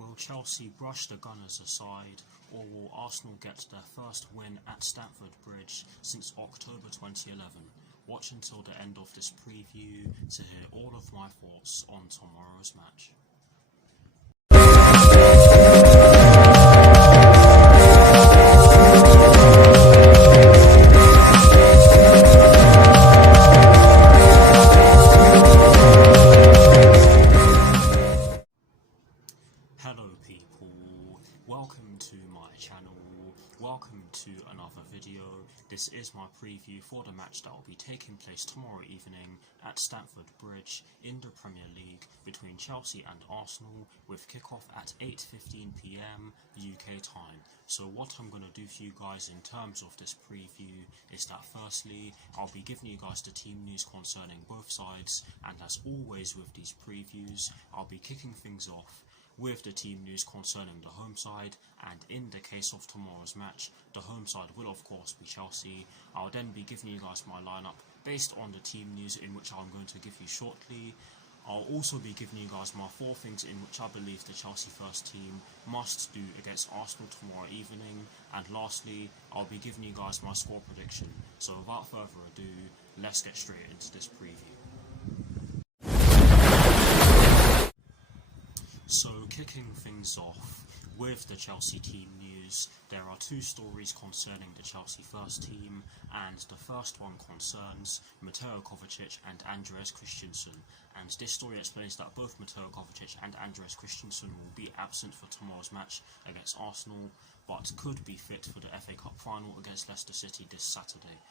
Will Chelsea brush the Gunners aside, or will Arsenal get their first win at Stamford Bridge since October 2011? Watch until the end of this preview to hear all of my thoughts on tomorrow's match. Hello people, welcome to my channel, welcome to another video. This is my preview for the match that will be taking place tomorrow evening at Stamford Bridge in the Premier League between Chelsea and Arsenal, with kickoff at 8:15 PM UK time. So what I'm going to do for you guys in terms of this preview is that firstly, I'll be giving you guys the team news concerning both sides, and as always with these previews, I'll be kicking things off with the team news concerning the home side, and in the case of tomorrow's match, the home side will of course be Chelsea. I'll then be giving you guys my lineup based on the team news, in which I'm going to give you shortly. I'll also be giving you guys my 4 things in which I believe the Chelsea first team must do against Arsenal tomorrow evening, and lastly, I'll be giving you guys my score prediction. So without further ado, let's get straight into this preview. So kicking things off with the Chelsea team news, there are 2 stories concerning the Chelsea first team, and the first one concerns Mateo Kovacic and Andreas Christensen, and this story explains that both Mateo Kovacic and Andreas Christensen will be absent for tomorrow's match against Arsenal, but could be fit for the FA Cup final against Leicester City this Saturday.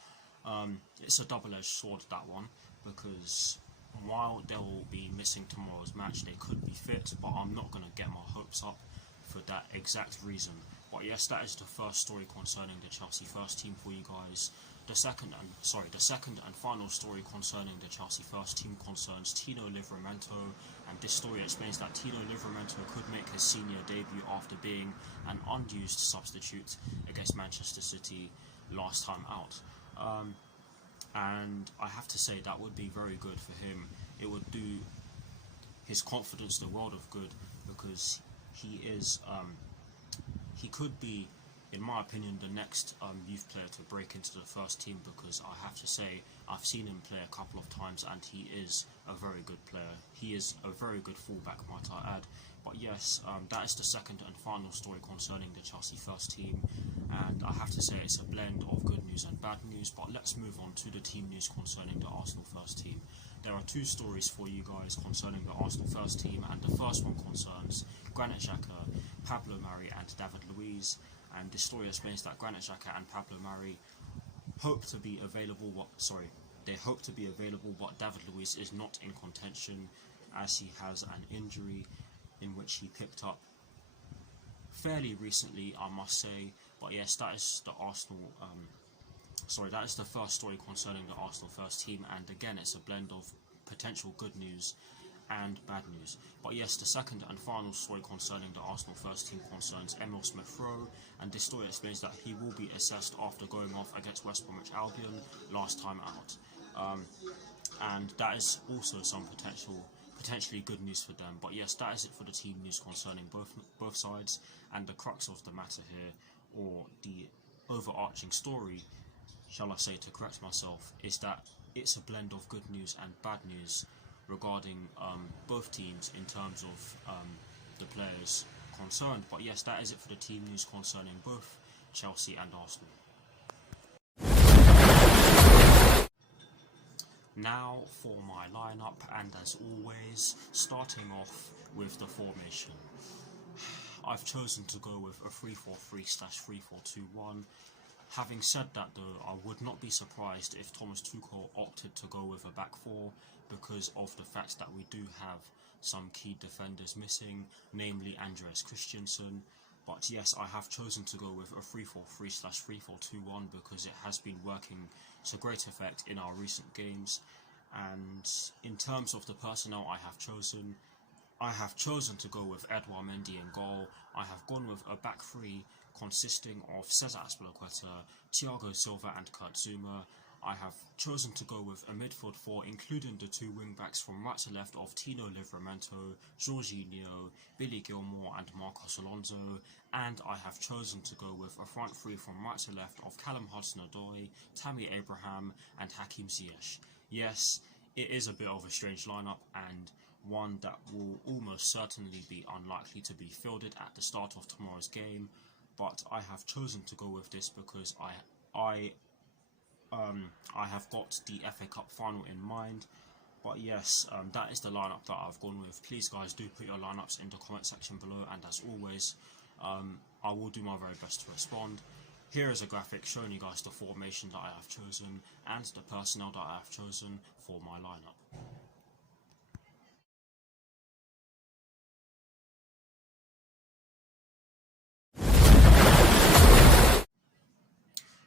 It's a double-edged sword, that one, because while they will be missing tomorrow's match, they could be fit, but I'm not going to get my hopes up for that exact reason. But yes, that is the first story concerning the Chelsea first team for you guys. The second and final story concerning the Chelsea first team concerns Tino Livramento, and this story explains that Tino Livramento could make his senior debut after being an unused substitute against Manchester City last time out. And I have to say that would be very good for him. It would do his confidence the world of good, because he could be, in my opinion, the next youth player to break into the first team, because I have to say I've seen him play a couple of times and he is a very good player. He is a very good fullback, might I add. But yes, that is the second and final story concerning the Chelsea first team, and I have to say it's a blend of good news and bad news. But let's move on to the team news concerning the Arsenal first team. There are 2 stories for you guys concerning the Arsenal first team, and the first one concerns Granit Xhaka, Pablo Mari and David Luiz, and this story explains that Granit Xhaka and Pablo Mari hope to be available, but David Luiz is not in contention, as he has an injury in which he picked up fairly recently, I must say. But yes, that is the that is the first story concerning the Arsenal first team, and again it's a blend of potential good news and bad news. But yes, the second and final story concerning the Arsenal first team concerns Emil Smith-Rowe, and this story explains that he will be assessed after going off against West Bromwich Albion last time out, and that is also some potentially good news for them. But yes, that is it for the team news concerning both sides, and the crux of the matter here, or the overarching story, shall I say, to correct myself, is that it's a blend of good news and bad news regarding both teams in terms of the players concerned. But yes, that is it for the team news concerning both Chelsea and Arsenal. Now for my lineup, and as always, starting off with the formation. I've chosen to go with a 3-4-3/3-4-2-1. Having said that though, I would not be surprised if Thomas Tuchel opted to go with a back 4, because of the fact that we do have some key defenders missing, namely Andreas Christensen. But yes, I have chosen to go with a 3-4-3/3-4-2-1 because it has been working to great effect in our recent games. And in terms of the personnel I have chosen to go with Edouard Mendy in goal. I have gone with a back 3 consisting of Cesar Azpilicueta, Thiago Silva and Kurt Zouma. I have chosen to go with a midfield four, including the two wing-backs from right to left of Tino Livramento, Jorginho, Billy Gilmore and Marcos Alonso, and I have chosen to go with a front three from right to left of Callum Hudson-Odoi, Tammy Abraham and Hakim Ziyech. Yes, it is a bit of a strange lineup and one that will almost certainly be unlikely to be fielded at the start of tomorrow's game, but I have chosen to go with this because I have got the FA Cup final in mind. But yes, that is the lineup that I've gone with. Please guys, do put your lineups in the comment section below, and as always, I will do my very best to respond. Here is a graphic showing you guys the formation that I have chosen and the personnel that I have chosen for my lineup.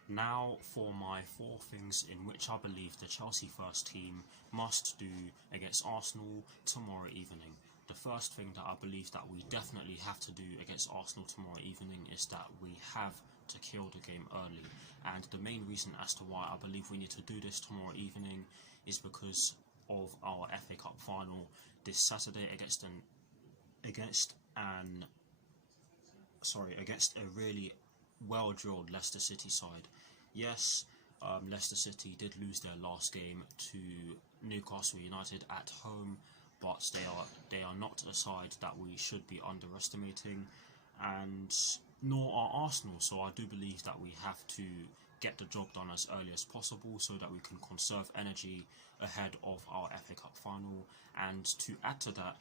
Now for my 4 things in which I believe the Chelsea first team must do against Arsenal tomorrow evening. The first thing that I believe that we definitely have to do against Arsenal tomorrow evening is that we have to kill the game early, and the main reason as to why I believe we need to do this tomorrow evening is because of our FA Cup final this Saturday against a really well-drilled Leicester City side. Yes, Leicester City did lose their last game to Newcastle United at home, but they are not a side that we should be underestimating, and nor are Arsenal. So I do believe that we have to get the job done as early as possible so that we can conserve energy ahead of our FA Cup final. And to add to that,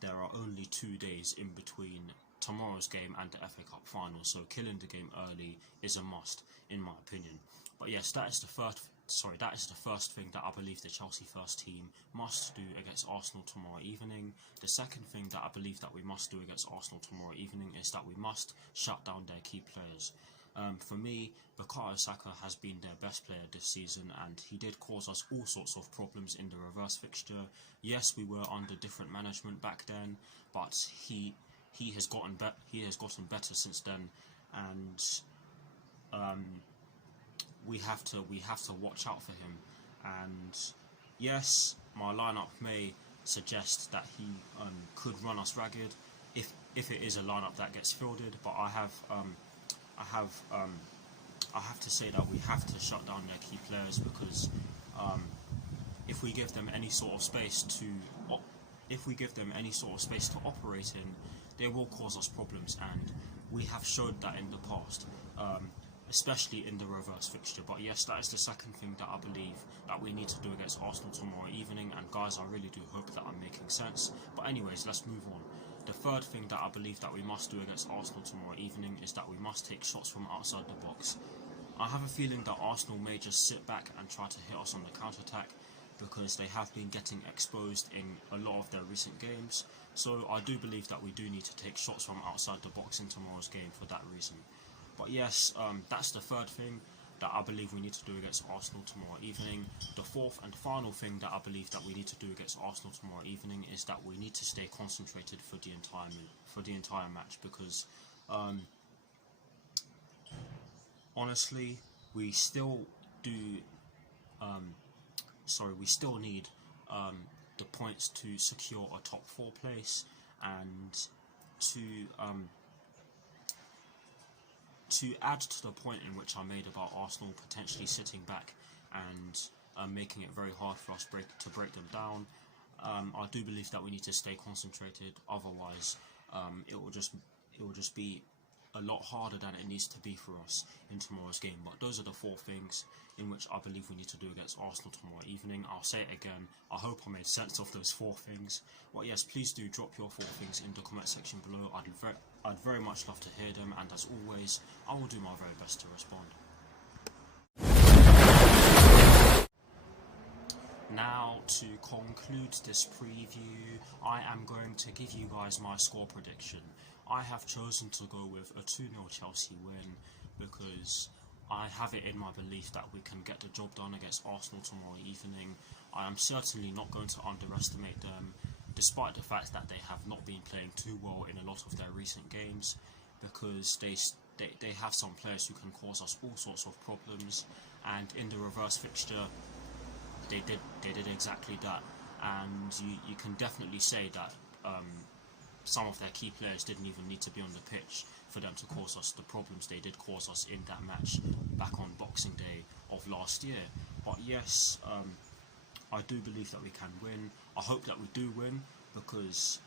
there are only 2 days in between tomorrow's game and the FA Cup final, so killing the game early is a must in my opinion. But yes, that is the first thing that I believe the Chelsea first team must do against Arsenal tomorrow evening. The second thing that I believe that we must do against Arsenal tomorrow evening is that we must shut down their key players. For me, Bukayo Saka has been their best player this season, and he did cause us all sorts of problems in the reverse fixture. Yes, we were under different management back then, but he has gotten better since then, and we have to watch out for him. And yes, my lineup may suggest that he could run us ragged if it is a lineup that gets fielded, but I have to say that we have to shut down their key players, because if we give them any sort of space to operate in, they will cause us problems, and we have showed that in the past, especially in the reverse fixture. But yes, that is the second thing that I believe that we need to do against Arsenal tomorrow evening, and guys, I really do hope that I'm making sense. But anyways, let's move on. The third thing that I believe that we must do against Arsenal tomorrow evening is that we must take shots from outside the box. I have a feeling that Arsenal may just sit back and try to hit us on the counter-attack, because they have been getting exposed in a lot of their recent games. So I do believe that we do need to take shots from outside the box in tomorrow's game for that reason. But yes, that's the third thing that I believe we need to do against Arsenal tomorrow evening. The fourth and final thing that I believe that we need to do against Arsenal tomorrow evening is that we need to stay concentrated for the entire match, because honestly, we still need the points to secure a top 4 place, and to add to the point in which I made about Arsenal potentially sitting back and making it very hard for us to break them down, I do believe that we need to stay concentrated. Otherwise, it will just be a lot harder than it needs to be for us in tomorrow's game. But those are the 4 things in which I believe we need to do against Arsenal tomorrow evening. I'll say it again, I hope I made sense of those 4 things. But yes, please do drop your 4 things in the comment section below. I'd very much love to hear them, and as always, I will do my very best to respond. Now, to conclude this preview, I am going to give you guys my score prediction. I have chosen to go with a 2-0 Chelsea win, because I have it in my belief that we can get the job done against Arsenal tomorrow evening. I am certainly not going to underestimate them, despite the fact that they have not been playing too well in a lot of their recent games, because they have some players who can cause us all sorts of problems, and in the reverse fixture they did exactly that, and you can definitely say that some of their key players didn't even need to be on the pitch for them to cause us the problems they did cause us in that match back on Boxing Day of last year. But yes, I do believe that we can win. I hope that we do win, because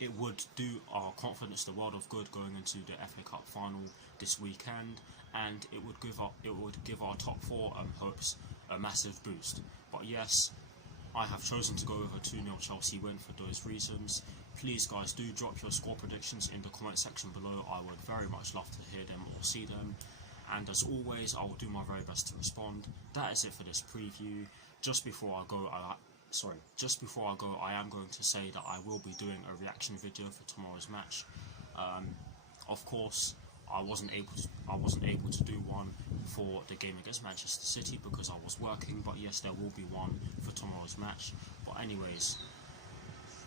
it would do our confidence the world of good going into the FA Cup final this weekend, and it would give our top four hopes a massive boost. But yes, I have chosen to go with a 2-0 Chelsea win for those reasons. Please guys, do drop your score predictions in the comment section below. I would very much love to hear them or see them. And as always, I will do my very best to respond. That is it for this preview. Just before I go, I am going to say that I will be doing a reaction video for tomorrow's match. Of course, I wasn't able to do one for the game against Manchester City because I was working, but yes, there will be one for tomorrow's match. But anyways,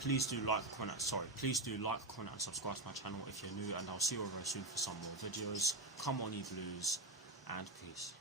please do like, comment, and subscribe to my channel if you're new, and I'll see you all very soon for some more videos. Come on, you Blues, and peace.